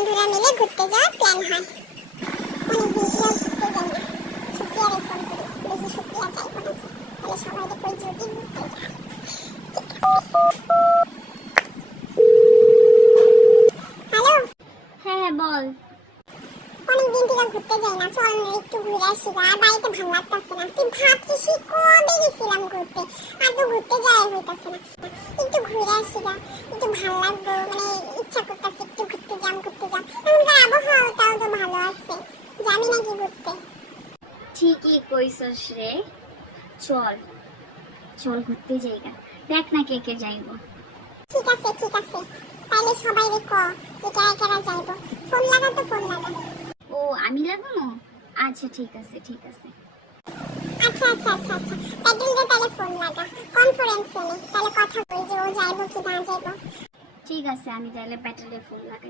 বন্ধুরা মিলে ঘুরতে যাওয়ার প্ল্যান হয়। অনেকদিন ধরে ঘুরতে যাই না, সুপ্রিয়ারে ফোন করি, দেখি সুপ্রিয়া যাইব নাকি। তাহলে সবাই কই যদি ঘুরতে যায়। হ্যালো, হ্যাঁ বল। অনেকদিন থেকে ঘুরতে যাই না, চল না একটু ঘুরে আসি। আর বাড়িতে ভালো লাগতেছে না। তুই ভাবছিস কবে গেছিলাম ঘুরতে, আর তো ঘুরতে যাওয়া হইতাছে না। একটু ঘুরে আসি গা, একটু ভালো লাগবে, মানে ইচ্ছা করতেছে একটু ঘুরতে যাম। এখনকার আবহাওয়াটাও তো ভালো আছে, যাবি নাকি ঘুরতে? ঠিকই কইছস রে, চল চল ঘুরতে যাইগা। দেখ না কে কে যাইব। ঠিক আছে, তাহলে সবাই রে ক যে কারা কারা যাইব। ফোন লাগা তো, ফোন লাগা। ও আমি লাগানো? আচ্ছা ঠিক আছে। আচ্ছা, প্যাটেল রে তাহলে ফোন লাগা, কনফারেন্সে নে, তাহলে কথা কই যে ও যাইব কি না যাইব। ঠিক আছে, আমি তাহলে প্যাটেলে ফোন লাগাই।